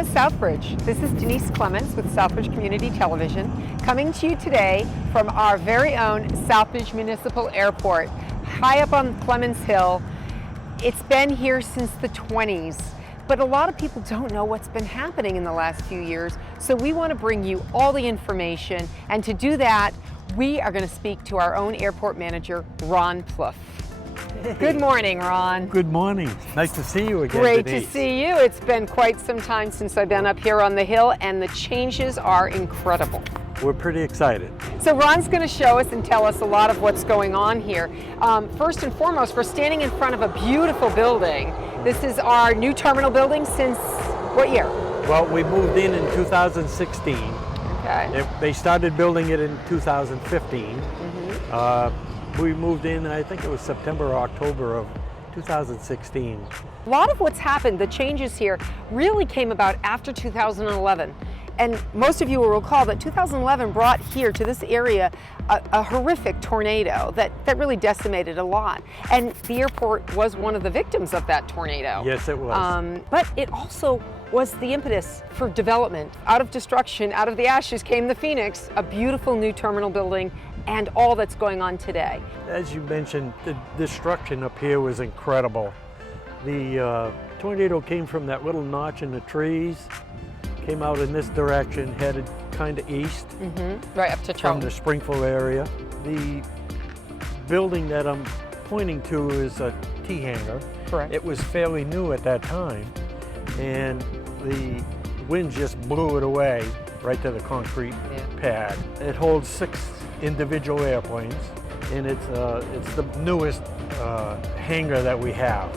Hello, Southbridge. This is Denise Clemence with Southbridge Community Television, coming to you today from our very own Southbridge Municipal Airport, high up on Clemence Hill. It's been here since the 20s, but a lot of people don't know what's been happening in the last few years, so we want to bring you all the information, and to do that, we are going to speak to our own airport manager, Ron Plouffe. Hey. Good morning, Ron. Good morning. Nice to see you again, Great Denise. to see you. It's been quite some time since I've been up here on the hill, and the changes are incredible. We're pretty excited. So Ron's going to show us and tell us a lot of what's going on here. First and foremost, we're standing in front of a beautiful building. This is our new terminal building since what year? Well, we moved in 2016. Okay. They started building it in 2015. We moved in, I think it was September or October of 2016. A lot of what's happened, the changes here, really came about after 2011. And most of you will recall that 2011 brought here to this area a horrific tornado that really decimated a lot. And the airport was one of the victims of that tornado. Yes, it was. But it also was the impetus for development. Out of destruction, out of the ashes came the phoenix, a beautiful new terminal building, and all that's going on today. As you mentioned, the destruction up here was incredible. The tornado came from that little notch in the trees, came out in this direction, headed kind of east. Right up to from Charlton. the Springfield area. The building that I'm pointing to is a T-hangar. Correct. It was fairly new at that time, and the wind just blew it away right to the concrete pad. It holds 6 individual airplanes, and it's the newest hangar that we have.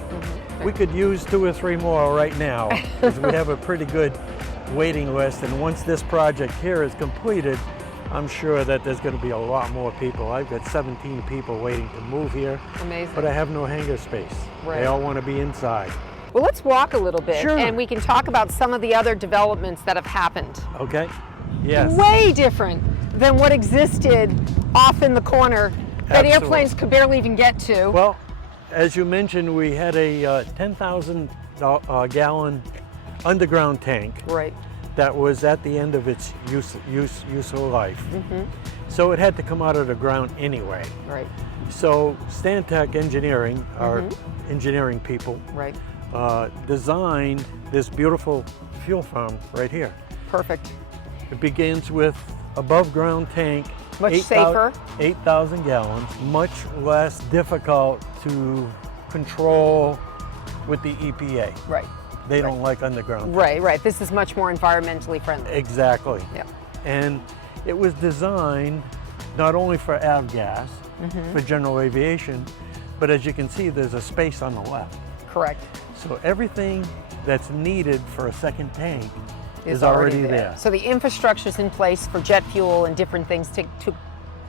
We could use 2 or 3 more right now, because we have a pretty good waiting list, and once this project here is completed, I'm sure that there's going to be a lot more people. I've got 17 people waiting to move here. Amazing. But I have no hangar space. Right. They all want to be inside. Well, let's walk a little bit, Sure. and we can talk about some of the other developments that have happened. Okay? Yes. Way different than what existed off in the corner that Absolutely. airplanes could barely even get to. Well, as you mentioned, we had a 10,000 gallon underground tank. Right. That was at the end of its useful life. So it had to come out of the ground anyway. Right. So Stantec Engineering, our engineering people, Right. designed this beautiful fuel farm right here. Perfect. It begins with above ground tank. Much safer. 8,000 gallons, much less difficult to control with the EPA. Right. They don't like underground. Right, right. This is much more environmentally friendly. Exactly. Yeah. And it was designed not only for avgas, for general aviation, but as you can see, there's a space on the left. Correct. So everything that's needed for a second tank is already there. So the infrastructure's in place for jet fuel and different things to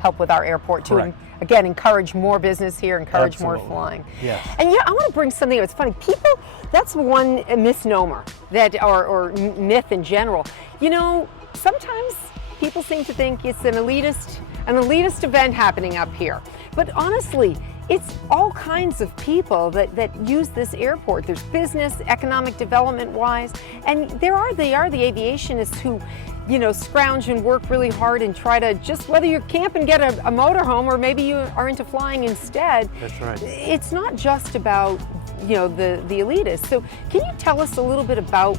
help with our airport to, Correct. again, encourage more business here, encourage more Absolutely. flying. Yes. And I want to bring something up. It's funny. People, that's one misnomer that, or myth in general. You know, sometimes people seem to think it's an elitist event happening up here. But honestly, it's all kinds of people that use this airport. There's business, economic development wise, and they are the aviationists who, you know, scrounge and work really hard and try to just, whether you camp and get a motorhome or maybe you are into flying instead. That's right. It's not just about, you know, the elitists. So can you tell us a little bit about,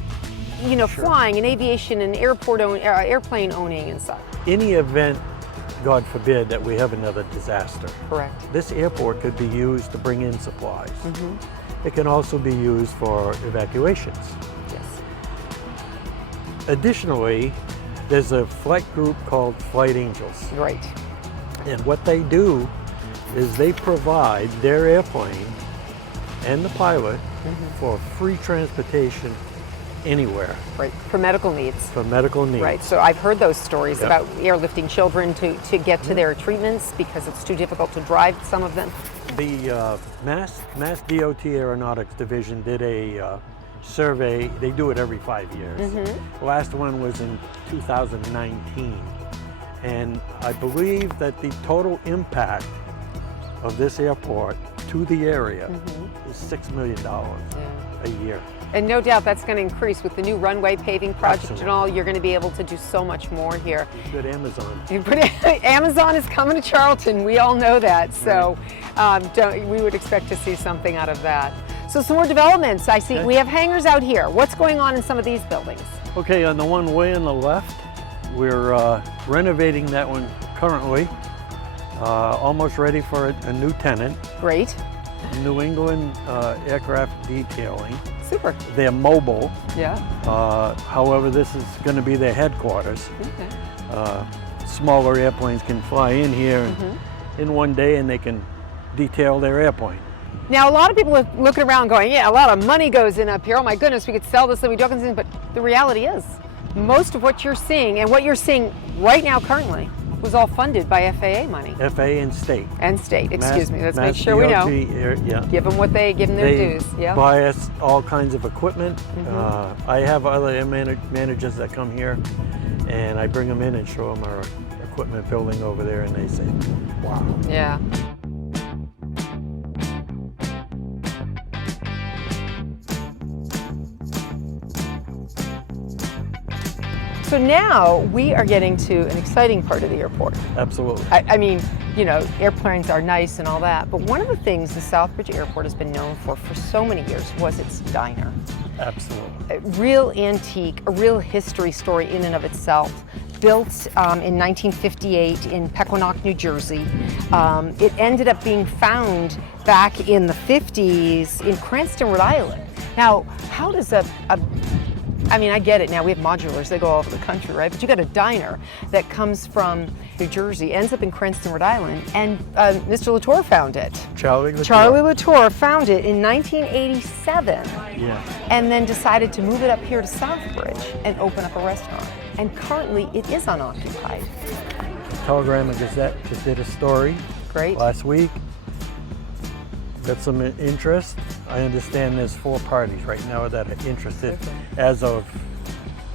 you know, Sure. flying and aviation and airplane owning and stuff? Any event, God forbid, that we have another disaster. Correct. This airport could be used to bring in supplies. It can also be used for evacuations. Yes. Additionally, there's a flight group called Flight Angels. Right. And what they do is they provide their airplane and the pilot for free transportation anywhere Right. For medical needs. for medical needs. Right, so I've heard those stories Yep. about airlifting children to get to their treatments because it's too difficult to drive some of them. The Mass DOT Aeronautics Division did a survey. They do it every 5 years. The last one was in 2019. And I believe that the total impact of this airport to the area is $6 million a year. And no doubt that's going to increase with the new runway paving project Absolutely. and all. You're going to be able to do so much more here. Good Amazon. Amazon is coming to Charlton. We all know that. So we would expect to see something out of that. So some more developments. I see we have hangars out here. What's going on in some of these buildings? Okay, on the one way on the left, we're renovating that one currently. Almost ready for a new tenant. Great. New England Aircraft Detailing. Super. They're mobile. Yeah. However, this is going to be their headquarters. Okay. Smaller airplanes can fly in here in one day and they can detail their airplane. Now, a lot of people are looking around going, yeah, a lot of money goes in up here. Oh my goodness, we could sell this, we do things. But the reality is, most of what you're seeing and what you're seeing right now currently was all funded by FAA money. FAA and state. And state, excuse me. Let's Mass make sure we know. Yeah. Give them their dues. Yeah. Buy us all kinds of equipment. I have other managers that come here, and I bring them in and show them our equipment building over there, and they say, wow. Yeah. So now we are getting to an exciting part of the airport. Absolutely. I mean, you know, airplanes are nice and all that, but one of the things the Southbridge Airport has been known for so many years was its diner. Absolutely. A real antique, a real history story in and of itself. Built in 1958 in Pequannock, New Jersey. It ended up being found back in the 50s in Cranston, Rhode Island. Now, how does I mean, I get it now, we have modulars, they go all over the country, right? But you got a diner that comes from New Jersey, ends up in Cranston, Rhode Island, and Mr. Latour found it. Charlie Latour found it in 1987. Yeah. And then decided to move it up here to Southbridge and open up a restaurant. And currently it is unoccupied. Telegram and Gazette just did a story last week. Got some interest. I understand there's 4 parties right now that are interested as of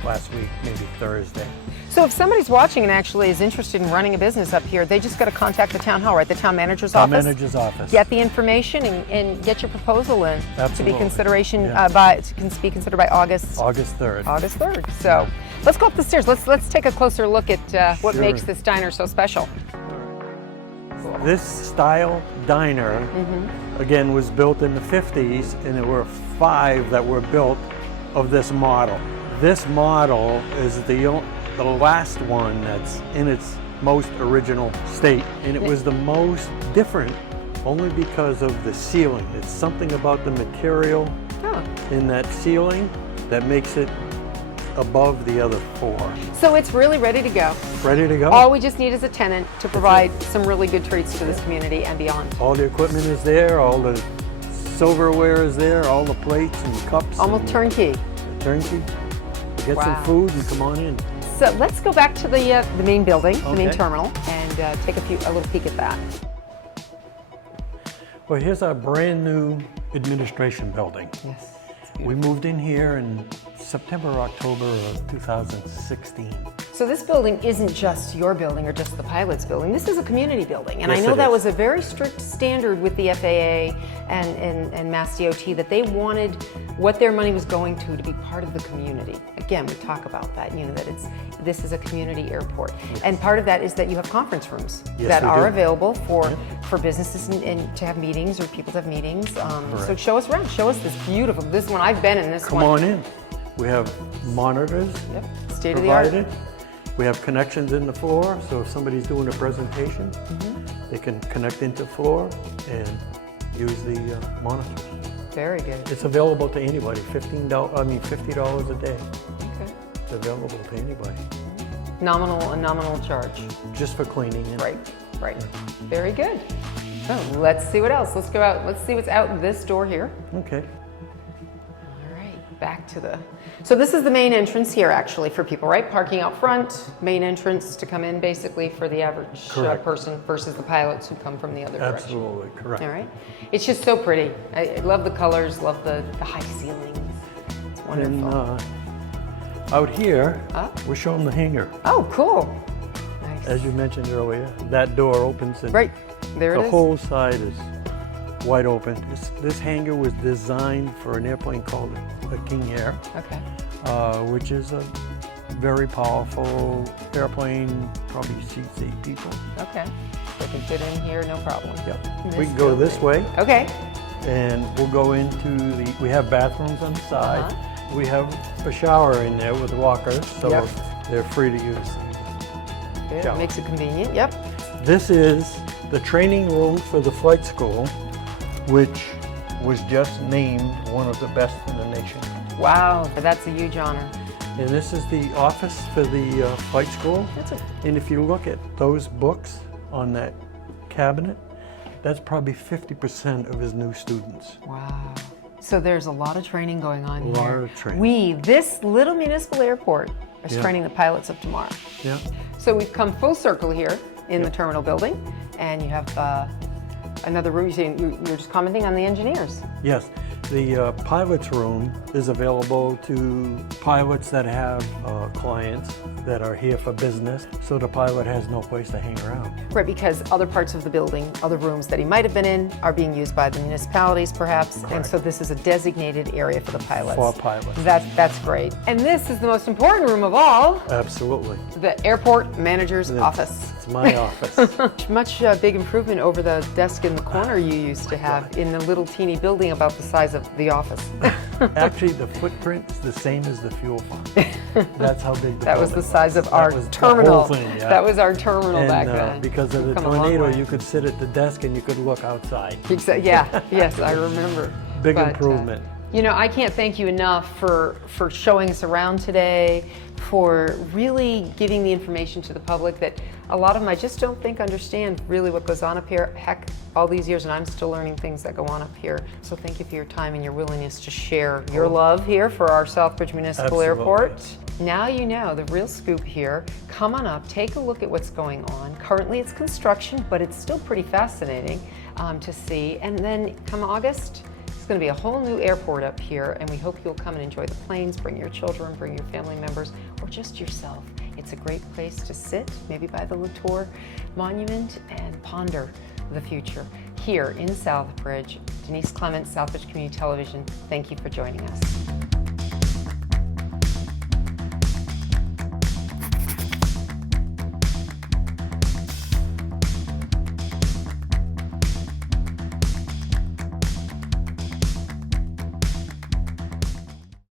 last week, maybe Thursday. So if somebody's watching and actually is interested in running a business up here, they just got to contact the town hall, right? The town manager's office? Town manager's office. Get the information and get your proposal in. Absolutely. To be consideration Yeah. Be considered by August 3rd. August 3rd. So let's go up the stairs. Let's take a closer look at what Sure. makes this diner so special. This style diner, again, was built in the 50s, and there were 5 that were built of this model. This model is the last one that's in its most original state, and it was the most different only because of the ceiling. It's something about the material in that ceiling that makes it above the other 4. So it's really ready to go. Ready to go. All we just need is a tenant to provide some really good treats to this community and beyond. All the equipment is there, all the silverware is there, all the plates and cups. Almost turnkey. Turnkey. Get some food and come on in. So let's go back to the main building, the main Okay. terminal, and take a little peek at that. Well, here's our brand new administration building. Yes. We moved in here in September or October of 2016. So this building isn't just your building or just the pilot's building. This is a community building. And Yes, I know it that is. was a very strict standard with the FAA and Mass DOT that they wanted what their money was going to be part of the community. Again, we talk about that, you know, that this is a community airport. Yes. And part of that is that you have conference rooms Yes, that we are do. available for businesses and to have meetings or people to have meetings. So show us around. Show us this beautiful, this one. I've been in this Come one. on in. We have monitors Yep. State of the art. provided. We have connections in the floor, so if somebody's doing a presentation, they can connect into the floor and use the monitors. Very good. It's available to anybody. $50 a day. Okay. It's available to anybody, A nominal charge. just for cleaning. And Right. Very good. So let's see what else. Let's go out. Let's see what's out this door here. Okay. All right, back to the. So this is the main entrance here, actually, for people, right? Parking out front, main entrance to come in, basically, for the average Correct. person versus the pilots who come from the other direction. Absolutely correct. All right. It's just so pretty. I love the colors. Love the high ceilings. It's wonderful. And out here, we're showing the hangar. Oh, cool. Nice. As you mentioned earlier, that door opens and Right. There it the is. whole side is wide open. This hangar was designed for an airplane called a King Air, Okay. which is a very powerful airplane, probably seats 8 people. Okay. They can fit in here, no problem. Yep. We can go this way, Okay. and we'll go into we have bathrooms on the side. We have a shower in there with walkers, so Yep. they're free to use. Good. Shower. Makes it convenient. Yep. This is the training room for the flight school, which was just named one of the best in the nation. Wow. That's a huge honor. And this is the office for the flight school. That's a And if you look at those books on that cabinet, that's probably 50% of his new students. wow. So there's a lot of training going on here. A lot of training. This little municipal airport is Yeah. training the pilots of tomorrow. Yeah. So we've come full circle here in the terminal building, and you have another room. You're just commenting on the engineers. Yes. The pilot's room is available to pilots that have clients that are here for business, so the pilot has no place to hang around. Right, because other parts of the building, other rooms that he might have been in, are being used by the municipalities perhaps, and Correct. so this is a designated area for the pilots. For pilots. That's great. And this is the most important room of all, Absolutely. the airport manager's office. It's my office. Much big improvement over the desk in the corner you used to have in the little teeny building about the size of the office. Actually, the footprint is the same as the fuel farm. That's how big the That was the building size of our That was the terminal. whole thing, yeah. That was our terminal back And then. because of the Come a long tornado, way. you could sit at the desk and you could look outside. Yeah, yes, I remember. Big But, improvement. You know, I can't thank you enough for showing us around today, for really giving the information to the public that a lot of them I just don't think understand really what goes on up here. Heck, all these years and I'm still learning things that go on up here. So thank you for your time and your willingness to share your love here for our Southbridge Municipal Absolutely. Airport. Now you know the real scoop here. Come on up, take a look at what's going on. Currently it's construction, but it's still pretty fascinating to see. And then come August, it's going to be a whole new airport up here, and we hope you'll come and enjoy the planes, bring your children, bring your family members, or just yourself. It's a great place to sit, maybe by the Latour Monument, and ponder the future. Here in Southbridge, Denise Clemence, Southbridge Community Television, thank you for joining us.